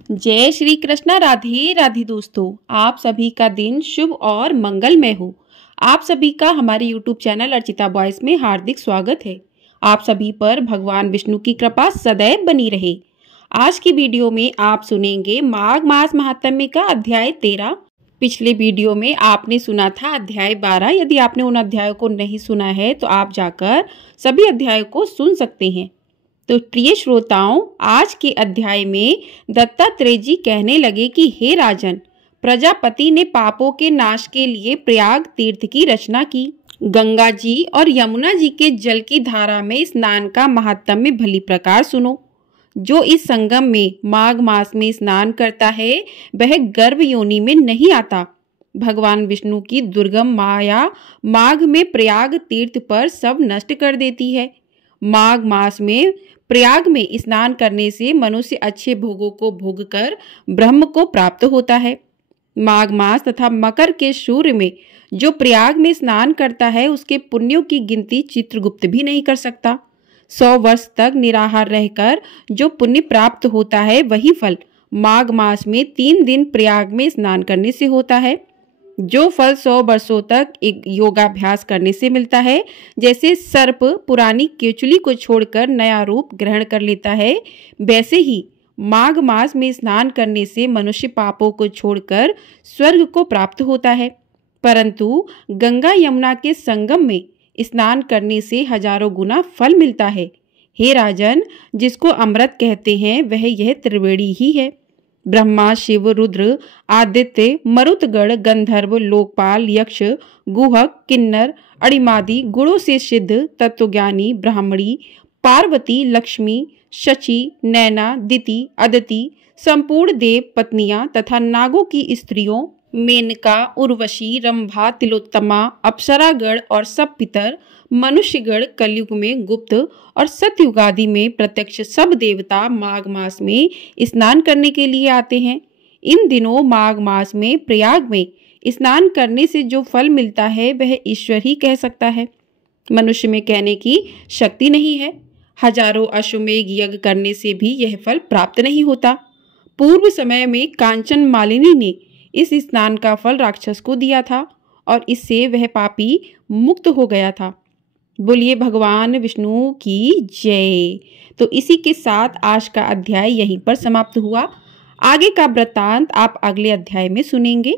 जय श्री कृष्णा। राधे राधे दोस्तों, आप सभी का दिन शुभ और मंगलमय हो। आप सभी का हमारे YouTube चैनल अर्चिता वॉइस में हार्दिक स्वागत है। आप सभी पर भगवान विष्णु की कृपा सदैव बनी रहे। आज की वीडियो में आप सुनेंगे माघ मास महात्म्य का अध्याय 13। पिछले वीडियो में आपने सुना था अध्याय 12। यदि आपने उन अध्यायों को नहीं सुना है तो आप जाकर सभी अध्यायों को सुन सकते हैं। तो प्रिय श्रोताओं, आज के अध्याय में दत्तात्रेय जी कहने लगे कि हे राजन, प्रजापति ने पापों के नाश के लिए प्रयाग तीर्थ की रचना की। गंगा जी और यमुना जी के जल की धारा में स्नान का महात्म्य भली प्रकार सुनो। जो इस संगम में माघ मास में स्नान करता है वह गर्भ योनि में नहीं आता। भगवान विष्णु की दुर्गम माया माघ में प्रयाग तीर्थ पर सब नष्ट कर देती है। माघ मास में प्रयाग में स्नान करने से मनुष्य अच्छे भोगों को भोगकर ब्रह्म को प्राप्त होता है। माघ मास तथा मकर के सूर्य में जो प्रयाग में स्नान करता है उसके पुण्यों की गिनती चित्रगुप्त भी नहीं कर सकता। 100 वर्ष तक निराहार रहकर जो पुण्य प्राप्त होता है वही फल माघ मास में 3 दिन प्रयाग में स्नान करने से होता है। जो फल 100 वर्षों तक एक योगाभ्यास करने से मिलता है, जैसे सर्प पुरानी केचुली को छोड़कर नया रूप ग्रहण कर लेता है, वैसे ही माघ मास में स्नान करने से मनुष्य पापों को छोड़कर स्वर्ग को प्राप्त होता है। परंतु गंगा यमुना के संगम में स्नान करने से हजारों गुना फल मिलता है। हे राजन, जिसको अमृत कहते हैं वह यह त्रिवेणी ही है। ब्रह्मा, शिव, रुद्र, आदित्य, मरुतगण, गंधर्व, लोकपाल, यक्ष, गुहक, किन्नर, अणिमादि गुणों से सिद्ध तत्वज्ञानी ब्राह्मणी, पार्वती, लक्ष्मी, शची, नैना, दिति, अदिति, संपूर्ण देव पत्नियां तथा नागों की स्त्रियों मेनका, उर्वशी, रंभा, तिलोत्तमा, अप्सरागण और सब पितर, मनुष्यगण, कलयुग में गुप्त और सतयुग आदि में प्रत्यक्ष सब देवता माघ मास में स्नान करने के लिए आते हैं। इन दिनों माघ मास में प्रयाग में स्नान करने से जो फल मिलता है वह ईश्वर ही कह सकता है। मनुष्य में कहने की शक्ति नहीं है। हजारों अश्वमेघ यज्ञ करने से भी यह फल प्राप्त नहीं होता। पूर्व समय में कांचन मालिनी ने इस स्नान का फल राक्षस को दिया था और इससे वह पापी मुक्त हो गया था। बोलिए भगवान विष्णु की जय। तो इसी के साथ आज का अध्याय यहीं पर समाप्त हुआ। आगे का वृत्तांत आप अगले अध्याय में सुनेंगे।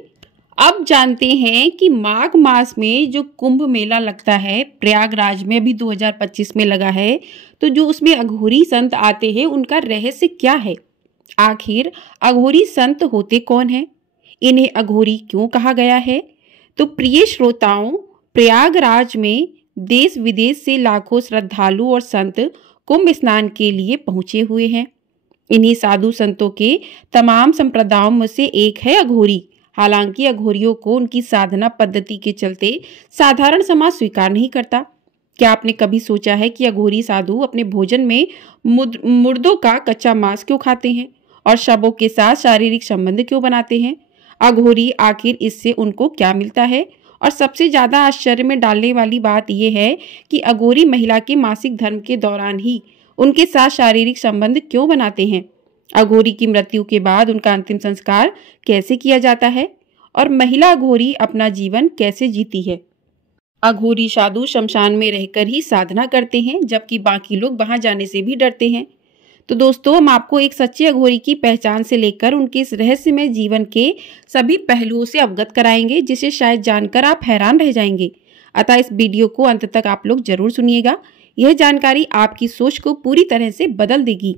अब जानते हैं कि माघ मास में जो कुंभ मेला लगता है, प्रयागराज में भी 2025 में लगा है, तो जो उसमें अघोरी संत आते हैं उनका रहस्य क्या है। आखिर अघोरी संत होते कौन हैं, इन्हें अघोरी क्यों कहा गया है। तो प्रिय श्रोताओं, प्रयागराज में देश विदेश से लाखों श्रद्धालु और संत कुंभ स्नान के लिए पहुंचे हुए हैं। इन्हीं साधु संतों के तमाम संप्रदायों में से एक है अघोरी। हालांकि अघोरियों को उनकी साधना पद्धति के चलते साधारण समाज स्वीकार नहीं करता। क्या आपने कभी सोचा है कि अघोरी साधु अपने भोजन में मुर्दों का कच्चा मांस क्यों खाते हैं और शवों के साथ शारीरिक संबंध क्यों बनाते हैं। अघोरी आखिर इससे उनको क्या मिलता है। और सबसे ज्यादा आश्चर्य में डालने वाली बात यह है कि अघोरी महिला के मासिक धर्म के दौरान ही उनके साथ शारीरिक संबंध क्यों बनाते हैं। अघोरी की मृत्यु के बाद उनका अंतिम संस्कार कैसे किया जाता है और महिला अघोरी अपना जीवन कैसे जीती है। अघोरी साधु शमशान में रहकर ही साधना करते हैं, जबकि बाकी लोग वहां जाने से भी डरते हैं। तो दोस्तों, हम आपको एक सच्चे अघोरी की पहचान से लेकर उनके इस रहस्यमय जीवन के सभी पहलुओं से अवगत कराएंगे, जिसे शायद जानकर आप हैरान रह जाएंगे। अतः इस वीडियो को अंत तक आप लोग जरूर सुनिएगा। यह जानकारी आपकी सोच को पूरी तरह से बदल देगी।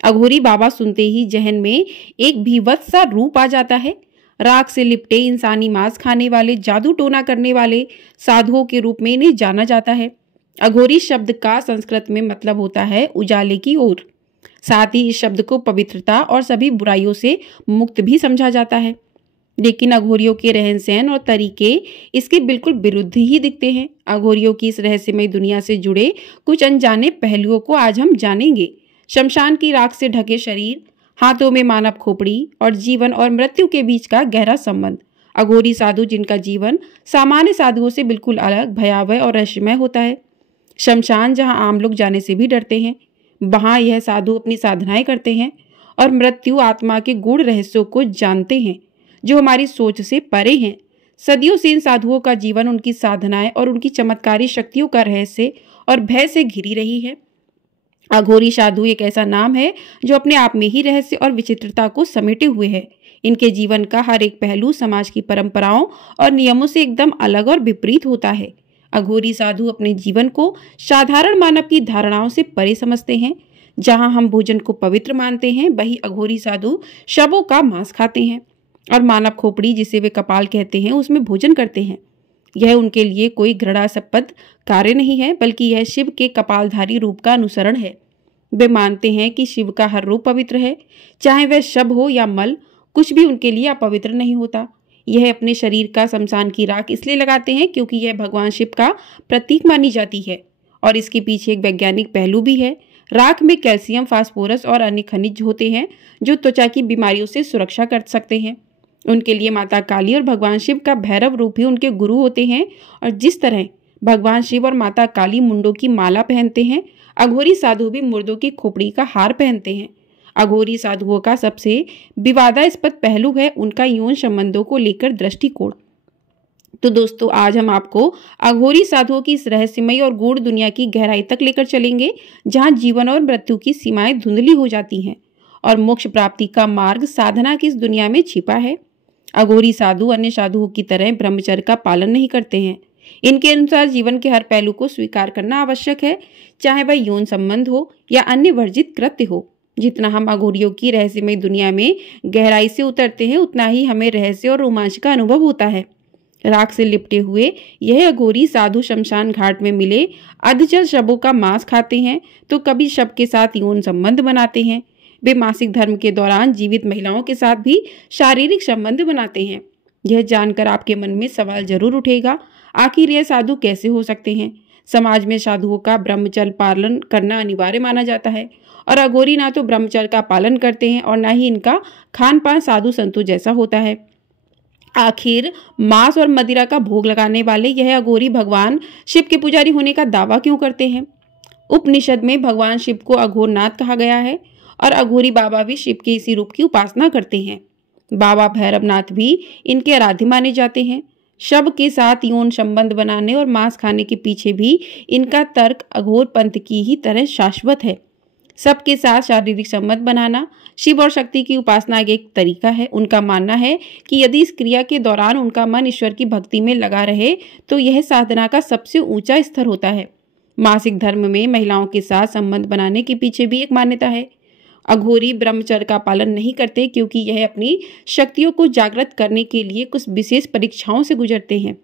अघोरी बाबा सुनते ही जहन में एक भीभत्स सा रूप आ जाता है। राख से लिपटे इंसानी मांस खाने वाले, जादू टोना करने वाले साधुओं के रूप में इन्हें जाना जाता है। अघोरी शब्द का संस्कृत में मतलब होता है उजाले की ओर। साथ ही इस शब्द को पवित्रता और सभी बुराइयों से मुक्त भी समझा जाता है। लेकिन अघोरियों के रहन सहन और तरीके इसके बिल्कुल विरुद्ध ही दिखते हैं। अघोरियों की इस रहस्यमय दुनिया से जुड़े कुछ अनजाने पहलुओं को आज हम जानेंगे। शमशान की राख से ढके शरीर, हाथों में मानव खोपड़ी और जीवन और मृत्यु के बीच का गहरा संबंध। अघोरी साधु जिनका जीवन सामान्य साधुओं से बिल्कुल अलग, भयावह और रहस्यमय होता है। शमशान जहां आम लोग जाने से भी डरते हैं, वहां यह साधु अपनी साधनाएं करते हैं और मृत्यु आत्मा के गूढ़ रहस्यों को जानते हैं जो हमारी सोच से परे हैं। सदियों से इन साधुओं का जीवन उनकी साधनाएं और उनकी चमत्कारी शक्तियों का रहस्य और भय से घिरी रही है। अघोरी साधु एक ऐसा नाम है जो अपने आप में ही रहस्य और विचित्रता को समेटे हुए है। इनके जीवन का हर एक पहलू समाज की परंपराओं और नियमों से एकदम अलग और विपरीत होता है। अघोरी साधु अपने जीवन को साधारण मानव की धारणाओं से परे समझते हैं। जहां हम भोजन को पवित्र मानते हैं, वहीं अघोरी साधु शवों का मांस खाते हैं और मानव खोपड़ी, जिसे वे कपाल कहते हैं, उसमें भोजन करते हैं। यह उनके लिए कोई घृणास्पद कार्य नहीं है, बल्कि यह शिव के कपालधारी रूप का अनुसरण है। वे मानते हैं कि शिव का हर रूप पवित्र है, चाहे वह शव हो या मल, कुछ भी उनके लिए अपवित्र नहीं होता। यह अपने शरीर का शमशान की राख इसलिए लगाते हैं क्योंकि यह भगवान शिव का प्रतीक मानी जाती है और इसके पीछे एक वैज्ञानिक पहलू भी है। राख में कैल्शियम, फास्फोरस और अन्य खनिज होते हैं जो त्वचा की बीमारियों से सुरक्षा कर सकते हैं। उनके लिए माता काली और भगवान शिव का भैरव रूप ही उनके गुरु होते हैं और जिस तरह भगवान शिव और माता काली मुंडों की माला पहनते हैं, अघोरी साधु भी मुर्दों की खोपड़ी का हार पहनते हैं। अघोरी साधुओं का सबसे विवादास्पद पहलू है उनका यौन संबंधों को लेकर दृष्टिकोण। तो दोस्तों, आज हम आपको अघोरी साधुओं की इस रहस्यमयी और गूढ़ दुनिया की गहराई तक लेकर चलेंगे, जहां जीवन और मृत्यु की सीमाएं धुंधली हो जाती हैं और मोक्ष प्राप्ति का मार्ग साधना की इस दुनिया में छिपा है। अघोरी साधु अन्य साधुओं की तरह ब्रह्मचर्य का पालन नहीं करते हैं। इनके अनुसार जीवन के हर पहलू को स्वीकार करना आवश्यक है, चाहे वह यौन संबंध हो या अन्य वर्जित कृत्य हो। जितना हम अघोरियों की रहस्यमय दुनिया में गहराई से उतरते हैं, उतना ही हमें रहस्य और रोमांच का अनुभव होता है। राख से लिपटे हुए यह अघोरी साधु शमशान घाट में मिले अधजल शवों का मांस खाते हैं, तो कभी शव के साथ यौन संबंध बनाते हैं। वे मासिक धर्म के दौरान जीवित महिलाओं के साथ भी शारीरिक संबंध बनाते हैं। यह जानकर आपके मन में सवाल जरूर उठेगा, आखिर यह साधु कैसे हो सकते हैं? समाज में साधुओं का ब्रह्मचर्य पालन करना अनिवार्य माना जाता है और अघोरी ना तो ब्रह्मचर्य का पालन करते हैं और ना ही इनका खान पान साधु संतों जैसा होता है। आखिर मांस और मदिरा का भोग लगाने वाले यह अघोरी भगवान शिव के पुजारी होने का दावा क्यों करते हैं? उपनिषद में भगवान शिव को अघोरनाथ कहा गया है और अघोरी बाबा भी शिव के इसी रूप की उपासना करते हैं। बाबा भैरवनाथ भी इनके आराध्य माने जाते हैं। शव के साथ यौन संबंध बनाने और मांस खाने के पीछे भी इनका तर्क अघोर पंथ की ही तरह शाश्वत है। सबके साथ शारीरिक संबंध बनाना शिव और शक्ति की उपासना का एक तरीका है। उनका मानना है कि यदि इस क्रिया के दौरान उनका मन ईश्वर की भक्ति में लगा रहे तो यह साधना का सबसे ऊंचा स्तर होता है। मासिक धर्म में महिलाओं के साथ संबंध बनाने के पीछे भी एक मान्यता है। अघोरी ब्रह्मचर्य का पालन नहीं करते क्योंकि यह अपनी शक्तियों को जागृत करने के लिए कुछ विशेष परीक्षाओं से गुजरते हैं।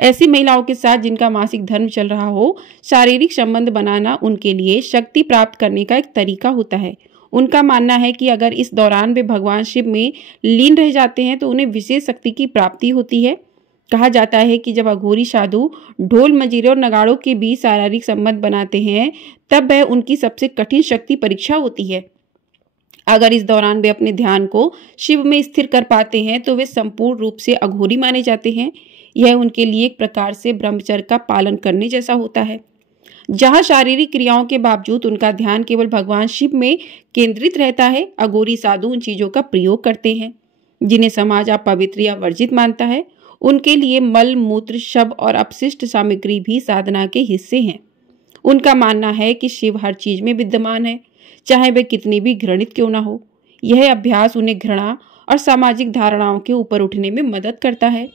ऐसी महिलाओं के साथ जिनका मासिक धर्म चल रहा हो, शारीरिक संबंध बनाना उनके लिए शक्ति प्राप्त करने का एक तरीका होता है। उनका मानना है कि अगर इस दौरान वे भगवान शिव में लीन रह जाते हैं तो उन्हें विशेष शक्ति की प्राप्ति होती है। कहा जाता है कि जब अघोरी साधु ढोल, मंजीरे और नगाड़ों के बीच शारीरिक संबंध बनाते हैं, तब वह उनकी सबसे कठिन शक्ति परीक्षा होती है। अगर इस दौरान वे अपने ध्यान को शिव में स्थिर कर पाते हैं तो वे संपूर्ण रूप से अघोरी माने जाते हैं। यह उनके लिए एक प्रकार से ब्रह्मचर्य का पालन करने जैसा होता है। जहां शारीरिक क्रियाओं के बावजूद उनका ध्यान केवल भगवान शिव में केंद्रित रहता है, अघोरी साधु उन चीजों का प्रयोग करते हैं जिन्हें समाज अपवित्र या वर्जित मानता है। उनके लिए मल, मूत्र, शव और अपशिष्ट सामग्री भी साधना के हिस्से हैं। उनका मानना है कि शिव हर चीज में विद्यमान है, चाहे वे कितनी भी घृणित क्यों ना हो। यह अभ्यास उन्हें घृणा और सामाजिक धारणाओं के ऊपर उठने में मदद करता है।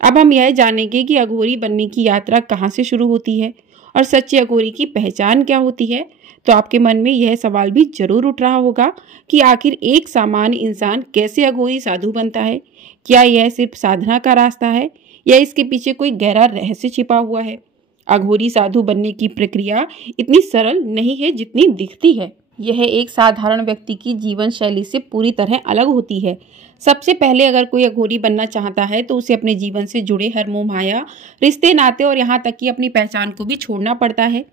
अब हम यह जानेंगे कि अघोरी बनने की यात्रा कहाँ से शुरू होती है और सच्चे अघोरी की पहचान क्या होती है। तो आपके मन में यह सवाल भी जरूर उठ रहा होगा कि आखिर एक सामान्य इंसान कैसे अघोरी साधु बनता है? क्या यह सिर्फ साधना का रास्ता है या इसके पीछे कोई गहरा रहस्य छिपा हुआ है? अघोरी साधु बनने की प्रक्रिया इतनी सरल नहीं है जितनी दिखती है। यह एक साधारण व्यक्ति की जीवन शैली से पूरी तरह अलग होती है। सबसे पहले अगर कोई अघोरी बनना चाहता है तो उसे अपने जीवन से जुड़े हर मोह माया, रिश्ते नाते और यहाँ तक कि अपनी पहचान को भी छोड़ना पड़ता है।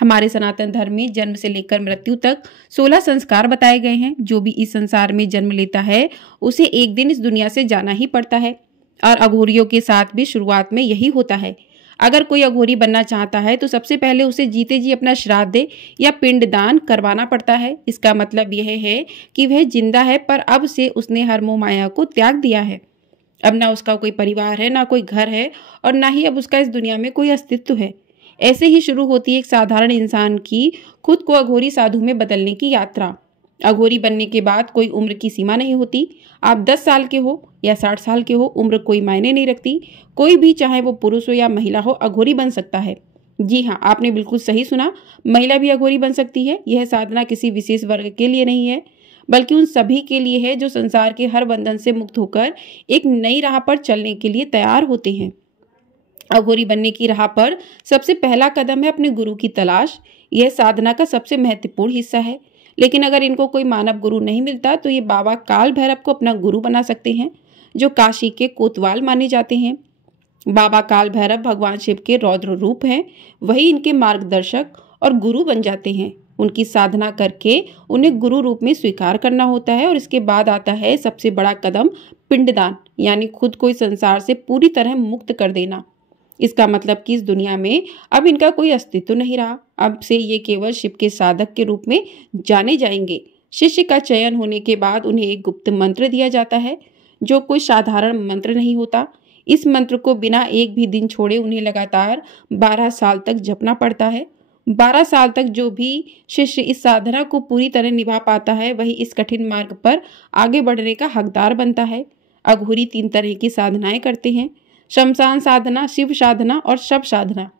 हमारे सनातन धर्म में जन्म से लेकर मृत्यु तक 16 संस्कार बताए गए हैं। जो भी इस संसार में जन्म लेता है उसे एक दिन इस दुनिया से जाना ही पड़ता है और अघोरियों के साथ भी शुरुआत में यही होता है। अगर कोई अघोरी बनना चाहता है तो सबसे पहले उसे जीते जी अपना श्राद्ध या पिंडदान करवाना पड़ता है। इसका मतलब यह है कि वह जिंदा है पर अब से उसने हर मोह माया को त्याग दिया है। अब ना उसका कोई परिवार है, ना कोई घर है और ना ही अब उसका इस दुनिया में कोई अस्तित्व है। ऐसे ही शुरू होती है एक साधारण इंसान की खुद को अघोरी साधु में बदलने की यात्रा। अघोरी बनने के बाद कोई उम्र की सीमा नहीं होती। आप 10 साल के हो या 60 साल के हो, उम्र कोई मायने नहीं रखती। कोई भी, चाहे वो पुरुष हो या महिला हो, अघोरी बन सकता है। जी हाँ, आपने बिल्कुल सही सुना, महिला भी अघोरी बन सकती है। यह साधना किसी विशेष वर्ग के लिए नहीं है, बल्कि उन सभी के लिए है जो संसार के हर बंधन से मुक्त होकर एक नई राह पर चलने के लिए तैयार होते हैं। अघोरी बनने की राह पर सबसे पहला कदम है अपने गुरु की तलाश। यह साधना का सबसे महत्वपूर्ण हिस्सा है। लेकिन अगर इनको कोई मानव गुरु नहीं मिलता तो ये बाबा काल भैरव को अपना गुरु बना सकते हैं, जो काशी के कोतवाल माने जाते हैं। बाबा काल भैरव भगवान शिव के रौद्र रूप हैं। वही इनके मार्गदर्शक और गुरु बन जाते हैं। उनकी साधना करके उन्हें गुरु रूप में स्वीकार करना होता है और इसके बाद आता है सबसे बड़ा कदम, पिंडदान, यानी खुद को इस संसार से पूरी तरह मुक्त कर देना। इसका मतलब कि इस दुनिया में अब इनका कोई अस्तित्व नहीं रहा। अब से ये केवल शिव के साधक के रूप में जाने जाएंगे। शिष्य का चयन होने के बाद उन्हें एक गुप्त मंत्र दिया जाता है, जो कोई साधारण मंत्र नहीं होता। इस मंत्र को बिना एक भी दिन छोड़े उन्हें लगातार 12 साल तक जपना पड़ता है। 12 साल तक जो भी शिष्य इस साधना को पूरी तरह निभा पाता है, वही इस कठिन मार्ग पर आगे बढ़ने का हकदार बनता है। अघोरी 3 तरह की साधनाएं करते हैं: शमशान साधना, शिव साधना और शव साधना।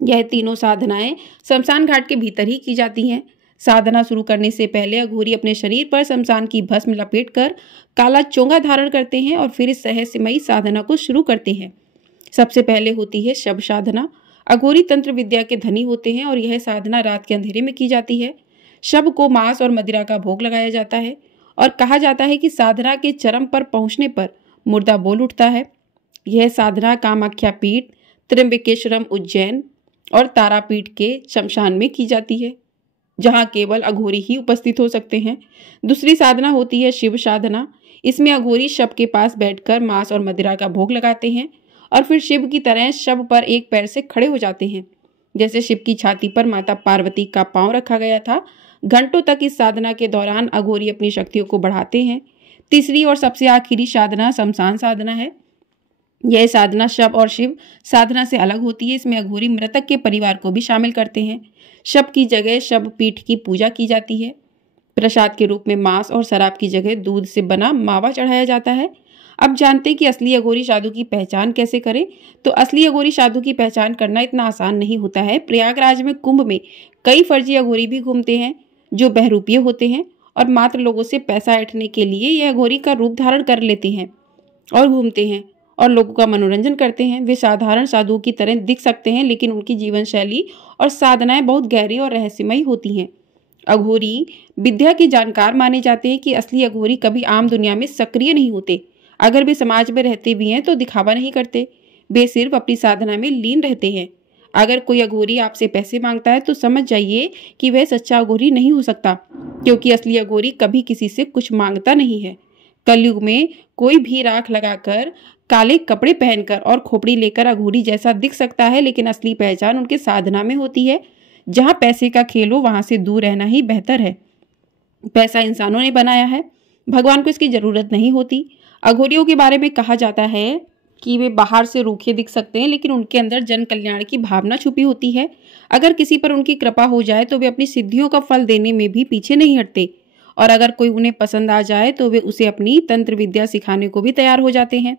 यह तीनों साधनाएं शमशान घाट के भीतर ही की जाती हैं। साधना शुरू करने से पहले अघोरी अपने शरीर पर शमशान की भस्म लपेटकर काला चोंगा धारण करते हैं और फिर इस रहस्यमयी साधना को शुरू करते हैं। सबसे पहले होती है शव साधना। अघोरी तंत्र विद्या के धनी होते हैं और यह साधना रात के अंधेरे में की जाती है। शव को मांस और मदिरा का भोग लगाया जाता है और कहा जाता है कि साधना के चरम पर पहुंचने पर मुर्दा बोल उठता है। यह साधना कामाख्या पीठ, त्र्यंबकेश्वरम उज्जैन और तारापीठ के शमशान में की जाती है, जहां केवल अघोरी ही उपस्थित हो सकते हैं। दूसरी साधना होती है शिव साधना। इसमें अघोरी शव के पास बैठकर मांस और मदिरा का भोग लगाते हैं और फिर शिव की तरह शव पर एक पैर से खड़े हो जाते हैं, जैसे शिव की छाती पर माता पार्वती का पांव रखा गया था। घंटों तक इस साधना के दौरान अघोरी अपनी शक्तियों को बढ़ाते हैं। तीसरी और सबसे आखिरी साधना शमशान साधना है। यह साधना शव और शिव साधना से अलग होती है। इसमें अघोरी मृतक के परिवार को भी शामिल करते हैं। शव की जगह शव पीठ की पूजा की जाती है। प्रसाद के रूप में मांस और शराब की जगह दूध से बना मावा चढ़ाया जाता है। अब जानते हैं कि असली अघोरी साधु की पहचान कैसे करें। तो असली अघोरी साधु की पहचान करना इतना आसान नहीं होता है। प्रयागराज में कुंभ में कई फर्जी अघोरी भी घूमते हैं, जो बहरूपीय होते हैं और मात्र लोगों से पैसा ऐंठने के लिए यह अघोरी का रूप धारण कर लेते हैं और घूमते हैं और लोगों का मनोरंजन करते हैं। वे साधारण साधुओं की तरह दिख सकते हैं, लेकिन उनकी जीवन शैली और साधनाएं बहुत गहरी और रहस्यमयी होती हैं। अघोरी विद्या के जानकार माने जाते हैं कि असली अघोरी कभी आम दुनिया में सक्रिय नहीं होते। अगर वे समाज में रहते भी हैं तो दिखावा नहीं करते। वे सिर्फ अपनी साधना में लीन रहते हैं। अगर कोई अघोरी आपसे पैसे मांगता है तो समझ जाइए कि वह सच्चा अघोरी नहीं हो सकता, क्योंकि असली अघोरी कभी किसी से कुछ मांगता नहीं है। कलयुग में कोई भी राख लगाकर, काले कपड़े पहनकर और खोपड़ी लेकर अघोरी जैसा दिख सकता है, लेकिन असली पहचान उनके साधना में होती है। जहां पैसे का खेल हो वहां से दूर रहना ही बेहतर है। पैसा इंसानों ने बनाया है, भगवान को इसकी जरूरत नहीं होती। अघोरियों के बारे में कहा जाता है कि वे बाहर से रूखे दिख सकते हैं, लेकिन उनके अंदर जन कल्याण की भावना छुपी होती है। अगर किसी पर उनकी कृपा हो जाए तो वे अपनी सिद्धियों का फल देने में भी पीछे नहीं हटते, और अगर कोई उन्हें पसंद आ जाए तो वे उसे अपनी तंत्र विद्या सिखाने को भी तैयार हो जाते हैं।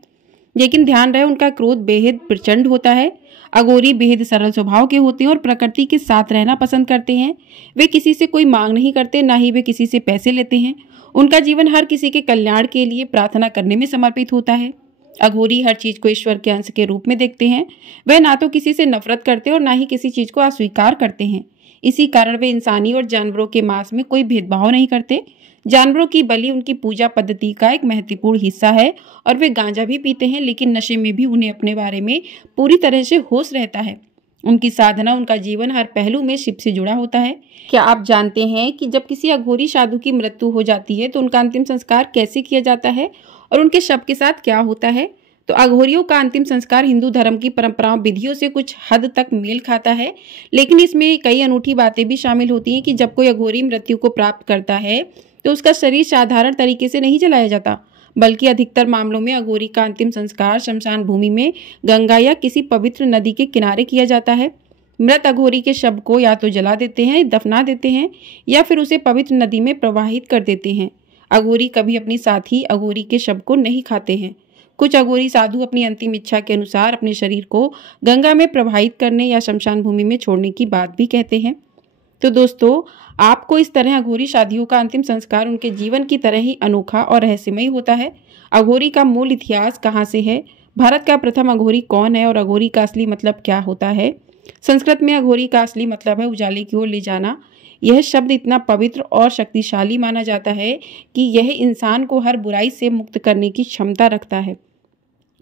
लेकिन ध्यान रहे, उनका क्रोध बेहद प्रचंड होता है। अघोरी बेहद सरल स्वभाव के होते हैं और प्रकृति के साथ रहना पसंद करते हैं। वे किसी से कोई मांग नहीं करते, ना ही वे किसी से पैसे लेते हैं। उनका जीवन हर किसी के कल्याण के लिए प्रार्थना करने में समर्पित होता है। अघोरी हर चीज को ईश्वर के अंश के रूप में देखते हैं। वे ना तो किसी से नफरत करते और ना ही किसी चीज को अस्वीकार करते हैं। इसी कारण वे इंसानी और जानवरों के मांस में कोई भेदभाव नहीं करते। जानवरों की बलि उनकी पूजा पद्धति का एक महत्वपूर्ण हिस्सा है और वे गांजा भी पीते हैं, लेकिन नशे में भी उन्हें अपने बारे में पूरी तरह से होश रहता है। उनकी साधना, उनका जीवन हर पहलू में शिव से जुड़ा होता है। क्या आप जानते हैं कि जब किसी अघोरी साधु की मृत्यु हो जाती है तो उनका अंतिम संस्कार कैसे किया जाता है और उनके शव के साथ क्या होता है? तो अघोरियों का अंतिम संस्कार हिंदू धर्म की परंपराओं विधियों से कुछ हद तक मेल खाता है, लेकिन इसमें कई अनूठी बातें भी शामिल होती हैं कि जब कोई अघोरी मृत्यु को प्राप्त करता है तो उसका शरीर साधारण तरीके से नहीं जलाया जाता, बल्कि अधिकतर मामलों में अघोरी का अंतिम संस्कार शमशान भूमि में गंगा या किसी पवित्र नदी के किनारे किया जाता है। मृत अघोरी के शव को या तो जला देते हैं, दफना देते हैं या फिर उसे पवित्र नदी में प्रवाहित कर देते हैं। अघोरी कभी अपनी साथी अघोरी के शव को नहीं खाते हैं। कुछ अघोरी साधु अपनी अंतिम इच्छा के अनुसार अपने शरीर को गंगा में प्रवाहित करने या शमशान भूमि में छोड़ने की बात भी कहते हैं। तो दोस्तों, आपको इस तरह अघोरी शादियों का अंतिम संस्कार उनके जीवन की तरह ही अनोखा और रहस्यमयी होता है। अघोरी का मूल इतिहास कहाँ से है, भारत का प्रथम अघोरी कौन है और अघोरी का असली मतलब क्या होता है। संस्कृत में अघोरी का असली मतलब है उजाले की ओर ले जाना। यह शब्द इतना पवित्र और शक्तिशाली माना जाता है कि यह इंसान को हर बुराई से मुक्त करने की क्षमता रखता है।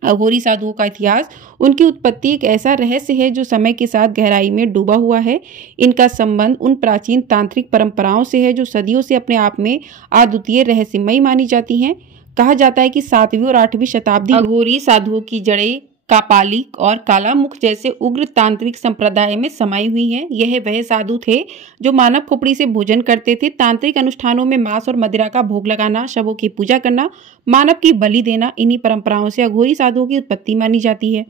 अघोरी साधुओं का इतिहास, उनकी उत्पत्ति एक ऐसा रहस्य है जो समय के साथ गहराई में डूबा हुआ है। इनका संबंध उन प्राचीन तांत्रिक परंपराओं से है जो सदियों से अपने आप में अद्वितीय रहस्यमयी मानी जाती हैं। कहा जाता है कि 7वीं और 8वीं शताब्दी अघोरी साधुओं की जड़ें कापालिक और कालामुख जैसे उग्र तांत्रिक संप्रदाय में समाई हुई हैं। यह वह साधु थे जो मानव खोपड़ी से भोजन करते थे। तांत्रिक अनुष्ठानों में मांस और मदिरा का भोग लगाना, शवों की पूजा करना, मानव की बलि देना, इन्हीं परंपराओं से अघोरी साधुओं की उत्पत्ति मानी जाती है,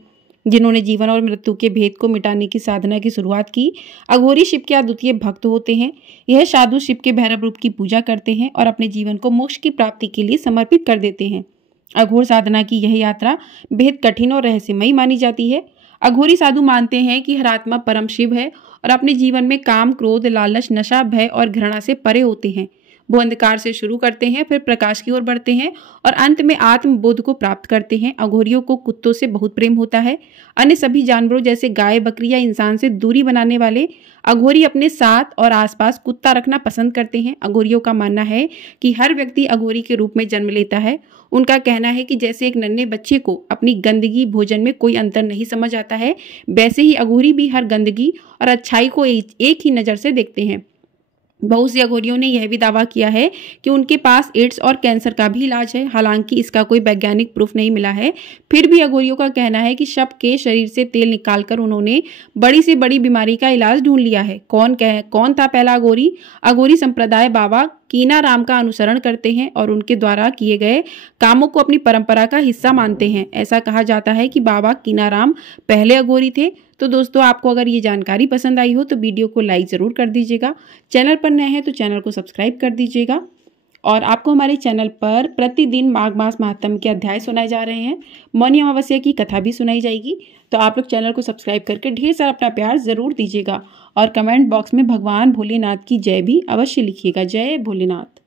जिन्होंने जीवन और मृत्यु के भेद को मिटाने की साधना की शुरुआत की। अघोरी शिव के अद्वितीय भक्त होते हैं। यह साधु शिव के भैरव रूप की पूजा करते हैं और अपने जीवन को मोक्ष की प्राप्ति के लिए समर्पित कर देते हैं। अघोर साधना की यह यात्रा बेहद कठिन और रहस्यमयी मानी जाती है। अघोरी साधु मानते हैं कि हर आत्मा परम शिव है और अपने जीवन में काम, क्रोध, लालच, नशा, भय और घृणा से परे होते हैं। वो अंधकार से शुरू करते हैं, फिर प्रकाश की ओर बढ़ते हैं और अंत में आत्मबोध को प्राप्त करते हैं। अघोरियों को कुत्तों से बहुत प्रेम होता है। अन्य सभी जानवरों जैसे गाय, बकरी या इंसान से दूरी बनाने वाले अघोरी अपने साथ और आसपास कुत्ता रखना पसंद करते हैं। अघोरियों का मानना है कि हर व्यक्ति अघोरी के रूप में जन्म लेता है। उनका कहना है कि जैसे एक नन्हे बच्चे को अपनी गंदगी भोजन में कोई अंतर नहीं समझ आता है, वैसे ही अघोरी भी हर गंदगी और अच्छाई को एक ही नज़र से देखते हैं। बहुत से अघोरियों ने यह भी दावा किया है कि उनके पास एड्स और कैंसर का भी इलाज है। हालांकि इसका कोई वैज्ञानिक प्रूफ नहीं मिला है। फिर भी अघोरियों का कहना है कि शव के शरीर से तेल निकालकर उन्होंने बड़ी से बड़ी बीमारी का इलाज ढूंढ लिया है। कौन था पहला अघोरी? अघोरी संप्रदाय बाबा कीनाराम का अनुसरण करते हैं और उनके द्वारा किए गए कामों को अपनी परंपरा का हिस्सा मानते हैं। ऐसा कहा जाता है कि बाबा कीनाराम पहले अघोरी थे। तो दोस्तों, आपको अगर ये जानकारी पसंद आई हो तो वीडियो को लाइक ज़रूर कर दीजिएगा। चैनल पर नए हैं तो चैनल को सब्सक्राइब कर दीजिएगा। और आपको हमारे चैनल पर प्रतिदिन माघ मास महात्म्य के अध्याय सुनाए जा रहे हैं। मौनी अमावस्या की कथा भी सुनाई जाएगी। तो आप लोग चैनल को सब्सक्राइब करके ढेर सारा अपना प्यार ज़रूर दीजिएगा और कमेंट बॉक्स में भगवान भोलेनाथ की जय भी अवश्य लिखिएगा। जय भोलेनाथ।